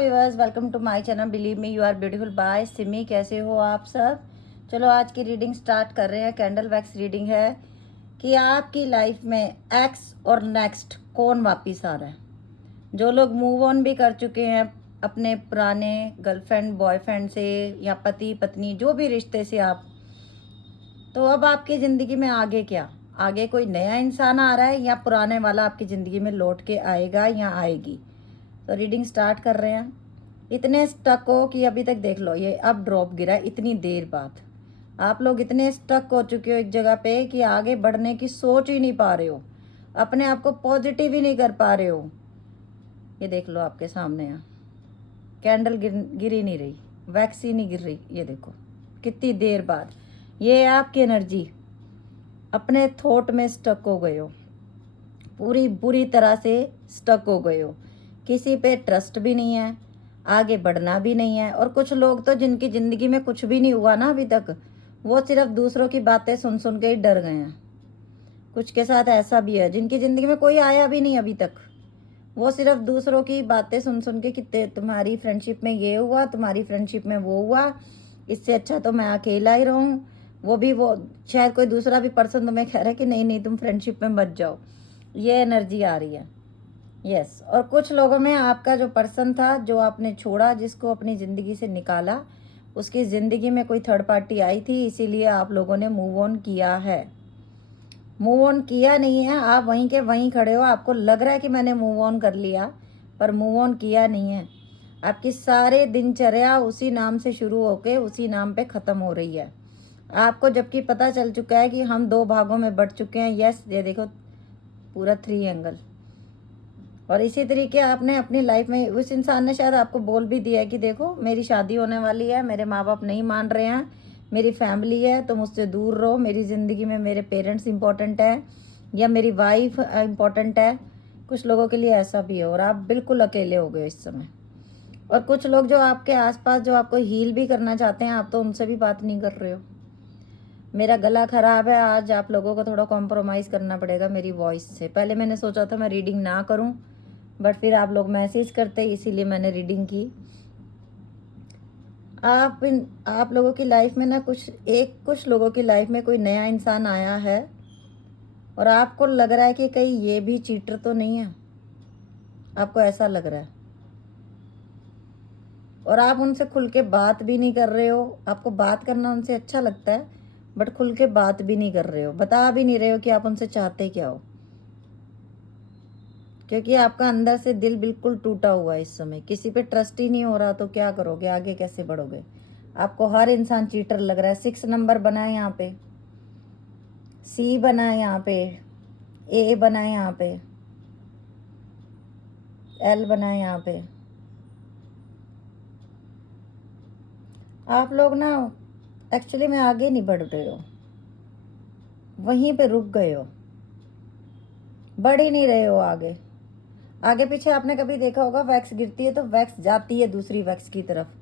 Viewers, welcome to my channel believe me you are beautiful by Simi. कैसे हो आप सब? चलो आज की रीडिंग स्टार्ट कर रहे हैं। कैंडल वैक्स रीडिंग है कि आपकी लाइफ में एक्स और नेक्स्ट कौन वापिस आ रहा है। जो लोग मूव ऑन भी कर चुके हैं अपने पुराने गर्लफ्रेंड बॉयफ्रेंड से या पति पत्नी जो भी रिश्ते से आप, तो अब आपकी ज़िंदगी में आगे क्या? आगे कोई नया इंसान आ रहा है या पुराने वाला आपकी ज़िंदगी में लौट के आएगा या आएगी? तो रीडिंग स्टार्ट कर रहे हैं। इतने स्टक हो कि अभी तक देख लो, ये अब ड्रॉप गिरा है इतनी देर बाद। आप लोग इतने स्टक हो चुके हो एक जगह पे कि आगे बढ़ने की सोच ही नहीं पा रहे हो, अपने आप को पॉजिटिव ही नहीं कर पा रहे हो। ये देख लो आपके सामने है, कैंडल गिर ही नहीं रही, वैक्स ही नहीं गिर रही। ये देखो कितनी देर बाद। ये आपकी एनर्जी अपने थॉट में स्टक हो गए हो, पूरी बुरी तरह से स्टक हो गए हो। किसी पे ट्रस्ट भी नहीं है, आगे बढ़ना भी नहीं है। और कुछ लोग तो जिनकी ज़िंदगी में कुछ भी नहीं हुआ ना अभी तक, वो सिर्फ दूसरों की बातें सुन सुन के ही डर गए हैं। कुछ के साथ ऐसा भी है जिनकी ज़िंदगी में कोई आया भी नहीं अभी तक, वो सिर्फ दूसरों की बातें सुन सुन के कि तुम्हारी फ्रेंडशिप में ये हुआ, तुम्हारी फ्रेंडशिप में वो हुआ, इससे अच्छा तो मैं अकेला ही रहूं। वो शायद कोई दूसरा भी पर्सन तुम्हें कह रहा है कि नहीं नहीं तुम फ्रेंडशिप में मत जाओ। ये एनर्जी आ रही है। यस। और कुछ लोगों में आपका जो पर्सन था, जो आपने छोड़ा, जिसको अपनी ज़िंदगी से निकाला, उसकी ज़िंदगी में कोई थर्ड पार्टी आई थी, इसीलिए आप लोगों ने मूव ऑन किया है। मूव ऑन किया नहीं है, आप वहीं के वहीं खड़े हो। आपको लग रहा है कि मैंने मूव ऑन कर लिया, पर मूव ऑन किया नहीं है। आपकी सारे दिनचर्या उसी नाम से शुरू होके उसी नाम पे ख़त्म हो रही है। आपको जबकि पता चल चुका है कि हम दो भागों में बट चुके हैं। यस, ये देखो पूरा 3 एंगल। और इसी तरीके आपने अपनी लाइफ में, उस इंसान ने शायद आपको बोल भी दिया है कि देखो मेरी शादी होने वाली है, मेरे माँ बाप नहीं मान रहे हैं, मेरी फैमिली है तो मुझसे दूर रहो, मेरी ज़िंदगी में मेरे पेरेंट्स इंपॉर्टेंट है या मेरी वाइफ इम्पॉर्टेंट है। कुछ लोगों के लिए ऐसा भी है और आप बिल्कुल अकेले हो गए इस समय। और कुछ लोग जो आपके आसपास, जो आपको हील भी करना चाहते हैं, आप तो उनसे भी बात नहीं कर रहे हो। मेरा गला ख़राब है, आज आप लोगों को थोड़ा कॉम्प्रोमाइज़ करना पड़ेगा मेरी वॉइस से। पहले मैंने सोचा था मैं रीडिंग ना करूं, बट फिर आप लोग मैसेज करते, इसीलिए मैंने रीडिंग की। आप लोगों की लाइफ में ना कुछ लोगों की लाइफ में कोई नया इंसान आया है और आपको लग रहा है कि कहीं ये भी चीटर तो नहीं है। आपको ऐसा लग रहा है और आप उनसे खुल के बात भी नहीं कर रहे हो। आपको बात करना उनसे अच्छा लगता है, बट खुल के बात भी नहीं कर रहे हो, बता भी नहीं रहे हो कि आप उनसे चाहते क्या हो, क्योंकि आपका अंदर से दिल बिल्कुल टूटा हुआ है इस समय। किसी पे ट्रस्ट ही नहीं हो रहा, तो क्या करोगे, आगे कैसे बढ़ोगे? आपको हर इंसान चीटर लग रहा है। 6 नंबर बना है यहाँ पे, सी बना है यहाँ पे, ए बना है यहाँ पे, एल बना है यहाँ पे। आप लोग ना एक्चुअली में आगे नहीं बढ़ रहे हो, वहीं पे रुक गए हो, बढ़ ही नहीं रहे हो आगे। आगे पीछे आपने कभी देखा होगा, वैक्स गिरती है तो वैक्स जाती है दूसरी वैक्स की तरफ।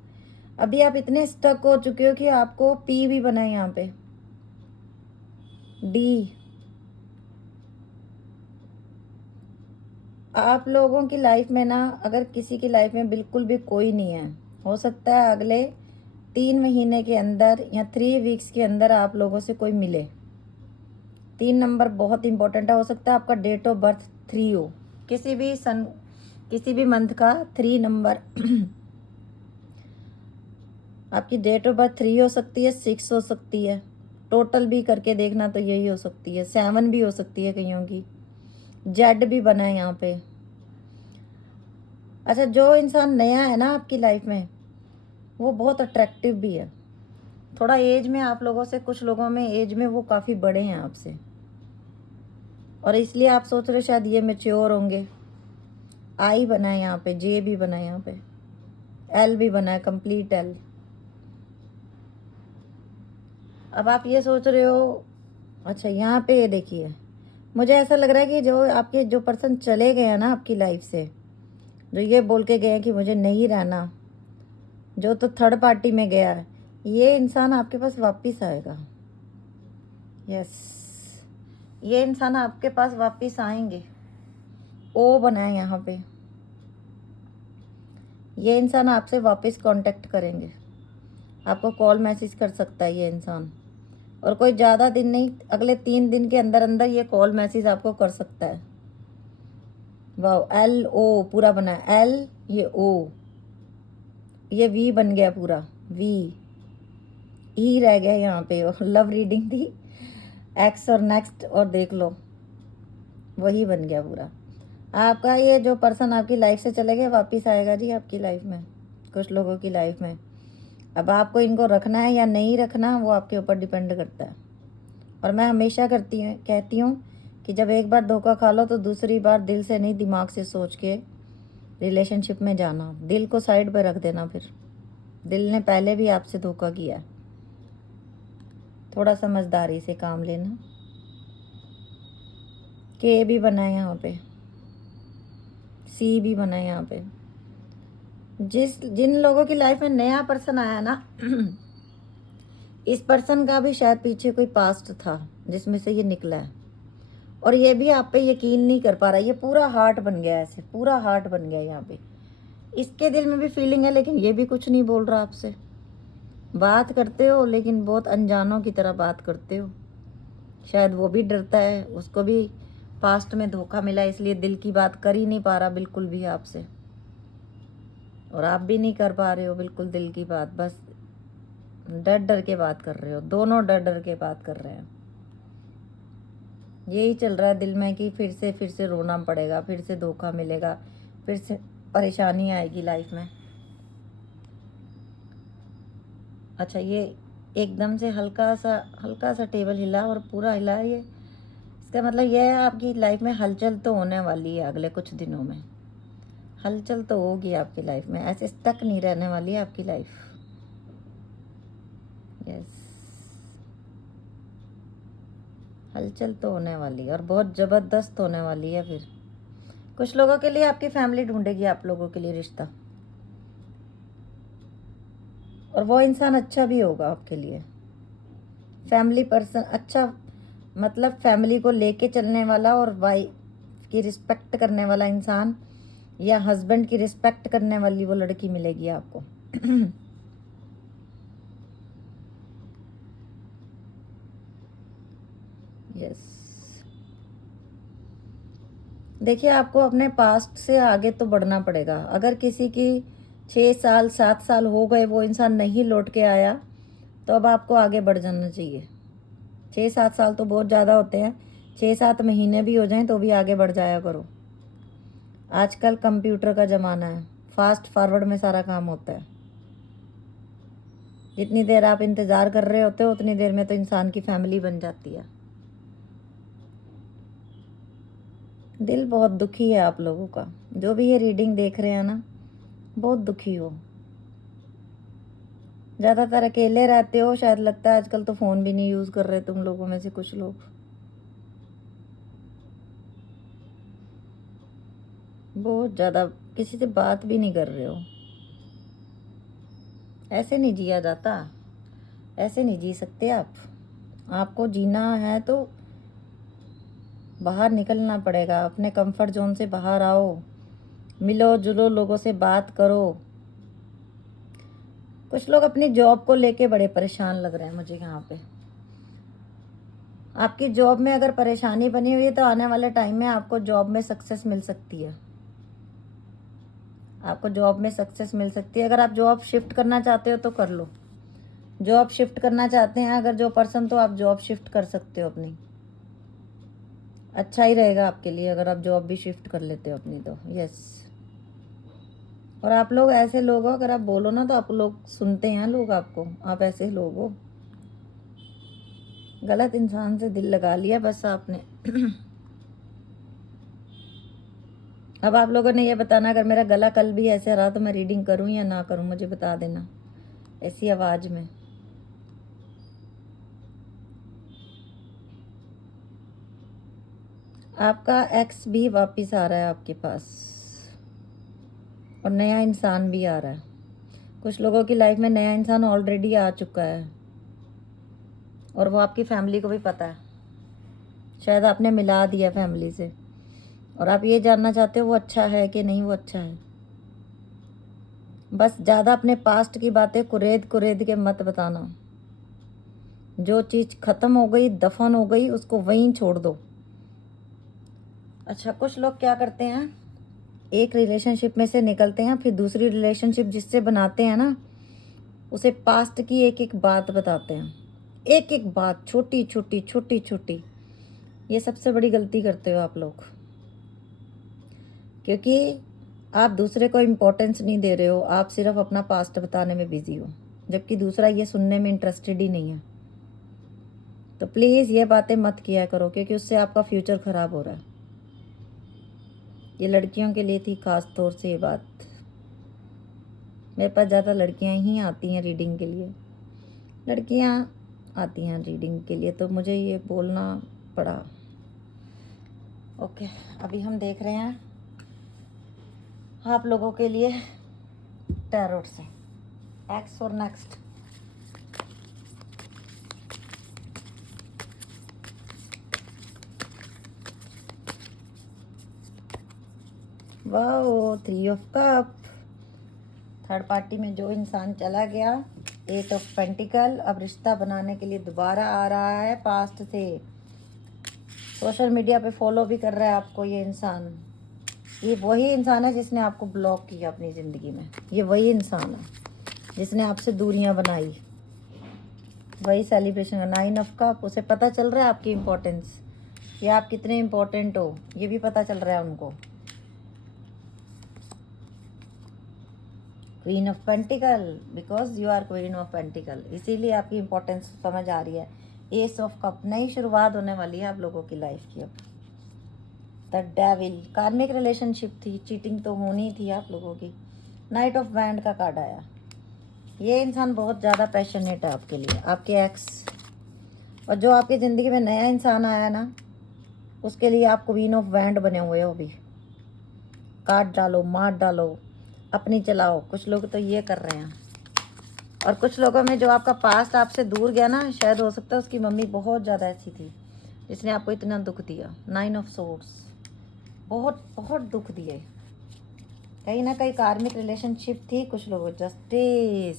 अभी आप इतने स्टक हो चुके हो कि आपको पी भी बना है यहाँ पे, डी। आप लोगों की लाइफ में ना, अगर किसी की लाइफ में बिल्कुल भी कोई नहीं है, हो सकता है अगले 3 महीने के अंदर या 3 वीक्स के अंदर आप लोगों से कोई मिले। 3 नंबर बहुत इंपॉर्टेंट है। हो सकता है आपका डेट ऑफ बर्थ 3 हो, किसी भी मंथ का 3 नंबर आपकी डेट ऑफ बर्थ 3 हो सकती है, 6 हो सकती है, टोटल भी करके देखना तो यही हो सकती है, 7 भी हो सकती है कईयों की। जेड भी बना है यहाँ पे। अच्छा, जो इंसान नया है ना आपकी लाइफ में, वो बहुत अट्रैक्टिव भी है। थोड़ा एज में आप लोगों से, कुछ लोगों में एज में वो काफ़ी बड़े हैं आपसे, और इसलिए आप सोच रहे शायद ये मेच्योर होंगे। आई बना है यहाँ पे, जे भी बना है यहाँ पे, एल भी बना है, कंप्लीट एल। अब आप ये सोच रहे हो, अच्छा यहाँ पे ये देखिए, मुझे ऐसा लग रहा है कि जो आपके जो पर्सन चले गए हैं ना आपकी लाइफ से, जो ये बोल के गए हैं कि मुझे नहीं रहना, जो तो थर्ड पार्टी में गया है, ये इंसान आपके पास वापस आएगा। यस, ये इंसान आपके पास वापस आएंगे। ओ बना है यहाँ पे, ये इंसान आपसे वापस कांटेक्ट करेंगे, आपको कॉल मैसेज कर सकता है ये इंसान, और कोई ज़्यादा दिन नहीं, अगले 3 दिन के अंदर अंदर ये कॉल मैसेज आपको कर सकता है। वाह, एल ओ पूरा बना है, एल ये ओ, ये वी बन गया पूरा, वी ई रह गया यहाँ पे। लव रीडिंग थी, एक्स और नेक्स्ट, और देख लो वही बन गया पूरा। आपका ये जो पर्सन आपकी लाइफ से चले गए वापस आएगा जी आपकी लाइफ में, कुछ लोगों की लाइफ में। अब आपको इनको रखना है या नहीं रखना वो आपके ऊपर डिपेंड करता है। और मैं हमेशा कहती हूँ कि जब एक बार धोखा खा लो तो दूसरी बार दिल से नहीं, दिमाग से सोच के रिलेशनशिप में जाना। दिल को साइड पर रख देना, फिर दिल ने पहले भी आपसे धोखा किया है। थोड़ा समझदारी से काम लेना। के भी बना है यहाँ पे, सी भी बना है यहाँ पे। जिन लोगों की लाइफ में नया पर्सन आया ना इस पर्सन का भी शायद पीछे कोई पास्ट था जिसमें से ये निकला है, और ये भी आप पे यकीन नहीं कर पा रहा। ये पूरा हार्ट बन गया, ऐसे पूरा हार्ट बन गया यहाँ पे। इसके दिल में भी फीलिंग है लेकिन ये भी कुछ नहीं बोल रहा आपसे। बात करते हो लेकिन बहुत अनजानों की तरह बात करते हो। शायद वो भी डरता है, उसको भी पास्ट में धोखा मिला, इसलिए दिल की बात कर ही नहीं पा रहा बिल्कुल भी आपसे, और आप भी नहीं कर पा रहे हो बिल्कुल दिल की बात। बस डर डर के बात कर रहे हो, दोनों डर डर के बात कर रहे हैं। यही चल रहा है दिल में कि फिर से रोना पड़ेगा, फिर से धोखा मिलेगा, फिर से परेशानी आएगी लाइफ में। अच्छा, ये एकदम से हल्का सा टेबल हिला और पूरा हिला। ये इसका मतलब यह है आपकी लाइफ में हलचल तो होने वाली है। अगले कुछ दिनों में हलचल तो होगी आपकी लाइफ में, ऐसे स्टक नहीं रहने वाली है आपकी लाइफ। यस, हलचल तो होने वाली है और बहुत ज़बरदस्त होने वाली है। फिर कुछ लोगों के लिए आपकी फैमिली ढूंढेगी आप लोगों के लिए रिश्ता, और वो इंसान अच्छा भी होगा आपके लिए। फैमिली पर्सन अच्छा, मतलब फैमिली को लेके चलने वाला और वाइफ की रिस्पेक्ट करने वाला इंसान, या हस्बैंड की रिस्पेक्ट करने वाली वो लड़की मिलेगी आपको। यस, देखिए आपको अपने पास्ट से आगे तो बढ़ना पड़ेगा। अगर किसी की 6 साल 7 साल हो गए वो इंसान नहीं लौट के आया तो अब आपको आगे बढ़ जाना चाहिए। 6-7 साल तो बहुत ज़्यादा होते हैं, 6-7 महीने भी हो जाएं तो भी आगे बढ़ जाया करो। आजकल कंप्यूटर का ज़माना है, फास्ट फॉरवर्ड में सारा काम होता है। जितनी देर आप इंतज़ार कर रहे होते हो उतनी देर में तो इंसान की फैमिली बन जाती है। दिल बहुत दुखी है आप लोगों का, जो भी ये रीडिंग देख रहे हैं ना, बहुत दुखी हो। ज़्यादातर अकेले रहते हो, शायद लगता है आजकल तो फ़ोन भी नहीं यूज़ कर रहे तुम लोगों में से कुछ लोग। बहुत ज़्यादा किसी से बात भी नहीं कर रहे हो। ऐसे नहीं जिया जाता, ऐसे नहीं जी सकते आप। आपको जीना है तो बाहर निकलना पड़ेगा, अपने कंफर्ट जोन से बाहर आओ, मिलो जुलो, लोगों से बात करो। कुछ लोग अपनी जॉब को लेके बड़े परेशान लग रहे हैं मुझे यहाँ पे। आपकी जॉब में अगर परेशानी बनी हुई है तो आने वाले टाइम में आपको जॉब में सक्सेस मिल सकती है। आपको जॉब में सक्सेस मिल सकती है। अगर आप जॉब शिफ्ट करना चाहते हो तो कर लो। जॉब शिफ्ट करना चाहते हैं अगर जो पर्सन, तो आप जॉब शिफ्ट कर सकते हो अपनी। अच्छा ही रहेगा आपके लिए अगर आप जॉब भी शिफ्ट कर लेते हो अपनी तो। यस, और आप लोग ऐसे लोग हो, अगर आप बोलो ना तो आप लोग सुनते हैं लोग आपको। आप ऐसे लोग हो, गलत इंसान से दिल लगा लिया बस आपने। अब आप लोगों ने ये बताना, अगर मेरा गला कल भी ऐसे रहा तो मैं रीडिंग करूं या ना करूं, मुझे बता देना ऐसी आवाज़ में। आपका एक्स भी वापस आ रहा है आपके पास, और नया इंसान भी आ रहा है। कुछ लोगों की लाइफ में नया इंसान ऑलरेडी आ चुका है और वो आपकी फैमिली को भी पता है। शायद आपने मिला दिया फैमिली से, और आप ये जानना चाहते हो वो अच्छा है कि नहीं वो अच्छा है। बस ज़्यादा अपने पास्ट की बातें कुरेद कुरेद के मत बताना। जो चीज़ ख़त्म हो गई, दफन हो गई, उसको वहीं छोड़ दो। अच्छा, कुछ लोग क्या करते हैं, एक रिलेशनशिप में से निकलते हैं, फिर दूसरी रिलेशनशिप जिससे बनाते हैं ना, उसे पास्ट की एक एक बात बताते हैं। एक एक बात, छोटी छोटी छोटी छोटी। ये सबसे बड़ी गलती करते हो आप लोग, क्योंकि आप दूसरे को इम्पोर्टेंस नहीं दे रहे हो, आप सिर्फ अपना पास्ट बताने में बिजी हो, जबकि दूसरा ये सुनने में इंटरेस्टेड ही नहीं है। तो प्लीज़ ये बातें मत किया करो, क्योंकि उससे आपका फ्यूचर ख़राब हो रहा है। ये लड़कियों के लिए थी ख़ास तौर से ये बात। मेरे पास ज़्यादा लड़कियां ही आती हैं रीडिंग के लिए, लड़कियां आती हैं रीडिंग के लिए, तो मुझे ये बोलना पड़ा। ओके, अभी हम देख रहे हैं आप लोगों के लिए टैरोट से एक्स और next. Wow, 3 of cup. Third party में जो इंसान चला गया, 8 ऑफ पेंटिकल, अब रिश्ता बनाने के लिए दोबारा आ रहा है पास्ट से। सोशल मीडिया पे फॉलो भी कर रहा है आपको ये इंसान। ये वही इंसान है जिसने आपको ब्लॉक किया अपनी ज़िंदगी में। ये वही इंसान है जिसने आपसे दूरियां बनाई। वही सेलिब्रेशन का 9 ऑफ कप। उसे पता चल रहा है आपकी इम्पोर्टेंस, या आप कितने इम्पोर्टेंट हो, ये भी पता चल रहा है उनको। Queen of pentacle, because you are queen of pentacle, इसीलिए आपकी इम्पोर्टेंस समझ आ रही है। एस ऑफ कप, नई शुरुआत होने वाली है आप लोगों की लाइफ की। अब द डेविल, कार्मिक रिलेशनशिप थी, चीटिंग तो होनी थी आप लोगों की। नाइट ऑफ बैंड का कार्ड आया। ये इंसान बहुत ज़्यादा पैशनेट है आपके लिए, आपके एक्स। और जो आपकी ज़िंदगी में नया इंसान आया ना, उसके लिए आप क्वीन ऑफ बैंड बने हुए हो। अभी काट डालो, मार डालो, अपनी चलाओ। कुछ लोग तो ये कर रहे हैं। और कुछ लोगों में जो आपका पास्ट आपसे दूर गया ना, शायद हो सकता है उसकी मम्मी बहुत ज़्यादा ऐसी थी जिसने आपको इतना दुख दिया। 9 ऑफ सोर्ड्स, बहुत बहुत दुख दिए। कहीं ना कहीं कार्मिक रिलेशनशिप थी कुछ लोगों। जस्टिस,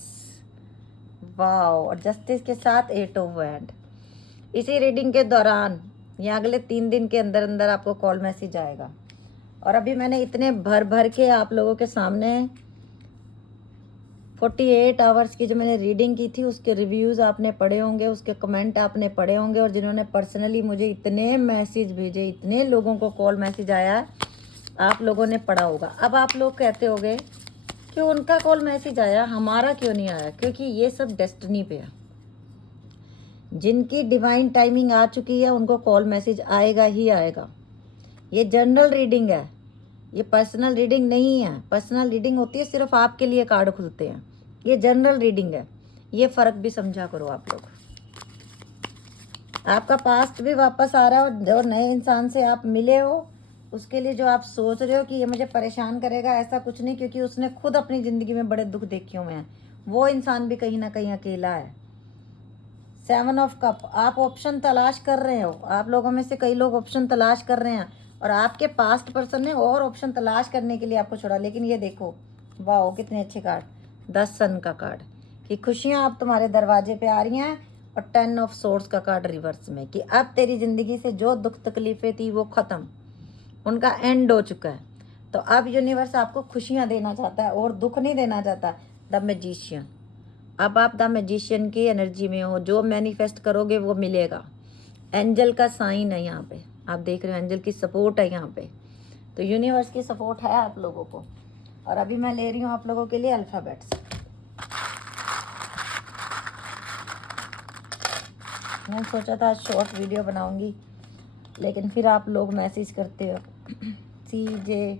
वाओ, और जस्टिस के साथ 8 ऑफ वैंड। इसी रीडिंग के दौरान या अगले 3 दिन के अंदर अंदर आपको कॉल मैसेज आएगा। और अभी मैंने इतने भर भर के आप लोगों के सामने 48 आवर्स की जो मैंने रीडिंग की थी, उसके रिव्यूज़ आपने पढ़े होंगे, उसके कमेंट आपने पढ़े होंगे। और जिन्होंने पर्सनली मुझे इतने मैसेज भेजे, इतने लोगों को कॉल मैसेज आया, आप लोगों ने पढ़ा होगा। अब आप लोग कहते होंगे कि उनका कॉल मैसेज आया, हमारा क्यों नहीं आया? क्योंकि ये सब डेस्टिनी पे है। जिनकी डिवाइन टाइमिंग आ चुकी है उनको कॉल मैसेज आएगा ही आएगा। ये जनरल रीडिंग है, ये पर्सनल रीडिंग नहीं है। पर्सनल रीडिंग होती है सिर्फ आपके लिए कार्ड खुलते हैं, ये जनरल रीडिंग है। ये फ़र्क भी समझा करो आप लोग। आपका पास्ट भी वापस आ रहा है, और जो नए इंसान से आप मिले हो उसके लिए जो आप सोच रहे हो कि ये मुझे परेशान करेगा, ऐसा कुछ नहीं, क्योंकि उसने खुद अपनी ज़िंदगी में बड़े दुख देखे हुए हैं। वो इंसान भी कहीं ना कहीं अकेला है। 7 ऑफ कप, आप ऑप्शन तलाश कर रहे हो। आप लोगों में से कई लोग ऑप्शन तलाश कर रहे हैं, और आपके पास्ट पर्सन ने और ऑप्शन तलाश करने के लिए आपको छोड़ा। लेकिन ये देखो, वाह कितने अच्छे कार्ड, 10 सन का कार्ड, कि खुशियाँ अब तुम्हारे दरवाजे पे आ रही हैं। और 10 ऑफ सोर्ड्स का कार्ड रिवर्स में, कि अब तेरी ज़िंदगी से जो दुख तकलीफ़ें थी वो ख़त्म, उनका एंड हो चुका है। तो अब यूनिवर्स आपको खुशियाँ देना चाहता है और दुख नहीं देना चाहता। द मैजिशियन, अब आप द मैजिशियन की एनर्जी में हो, जो मैनिफेस्ट करोगे वो मिलेगा। एंजल का साइन है यहाँ पे, आप देख रहे हो, एंजल की सपोर्ट है यहाँ पे। तो यूनिवर्स की सपोर्ट है आप लोगों को। और अभी मैं ले रही हूँ आप लोगों के लिए अल्फ़ाबेट्स। मैंने सोचा था शॉर्ट वीडियो बनाऊंगी, लेकिन फिर आप लोग मैसेज करते हो। CJ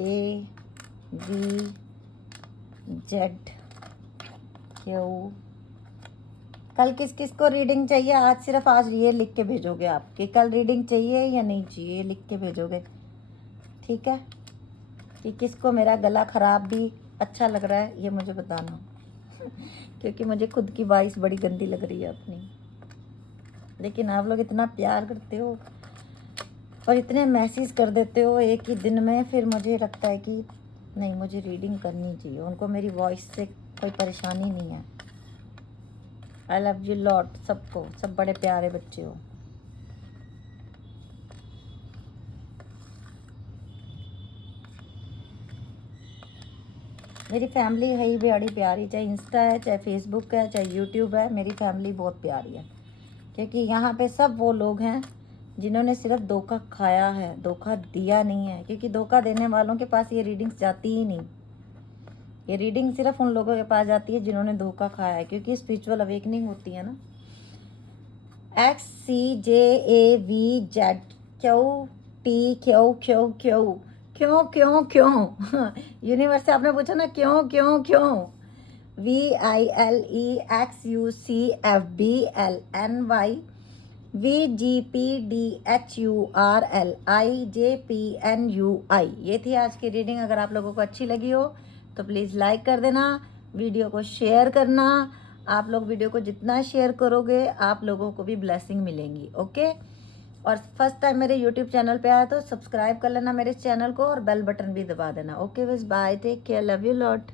AV ZQ। कल किस किस को रीडिंग चाहिए? आज सिर्फ आज ये लिख के भेजोगे आप कि कल रीडिंग चाहिए या नहीं चाहिए, लिख के भेजोगे, ठीक है? कि किसको मेरा गला ख़राब भी अच्छा लग रहा है ये मुझे बताना क्योंकि मुझे खुद की वॉइस बड़ी गंदी लग रही है अपनी। लेकिन आप लोग इतना प्यार करते हो और इतने मैसेज कर देते हो एक ही दिन में, फिर मुझे लगता है कि नहीं, मुझे रीडिंग करनी चाहिए, उनको मेरी वॉइस से कोई परेशानी नहीं है। आई लव यू लॉट सबको, सब बड़े प्यारे बच्चे हो। मेरी फैमिली है ही बड़ी प्यारी, चाहे इंस्टा है, चाहे फेसबुक है, चाहे यूट्यूब है, मेरी फैमिली बहुत प्यारी है। क्योंकि यहाँ पे सब वो लोग हैं जिन्होंने सिर्फ धोखा खाया है, धोखा दिया नहीं है। क्योंकि धोखा देने वालों के पास ये रीडिंग्स जाती ही नहीं। ये रीडिंग सिर्फ उन लोगों के पास जाती है जिन्होंने धोखा खाया है, क्योंकि स्पिरिचुअल अवेकनिंग होती है ना। XCJAVZ क्यों यूनिवर्स से आपने पूछा ना क्यों। VILEXUCFBLNY VGPDHURLIJPNUI। ये थी आज की रीडिंग। अगर आप लोगों को अच्छी लगी हो तो प्लीज़ लाइक कर देना, वीडियो को शेयर करना। आप लोग वीडियो को जितना शेयर करोगे आप लोगों को भी ब्लेसिंग मिलेंगी। ओके, और फर्स्ट टाइम मेरे यूट्यूब चैनल पे आया तो सब्सक्राइब कर लेना मेरे चैनल को और बेल बटन भी दबा देना। ओके बस, bye, take care, love you lot.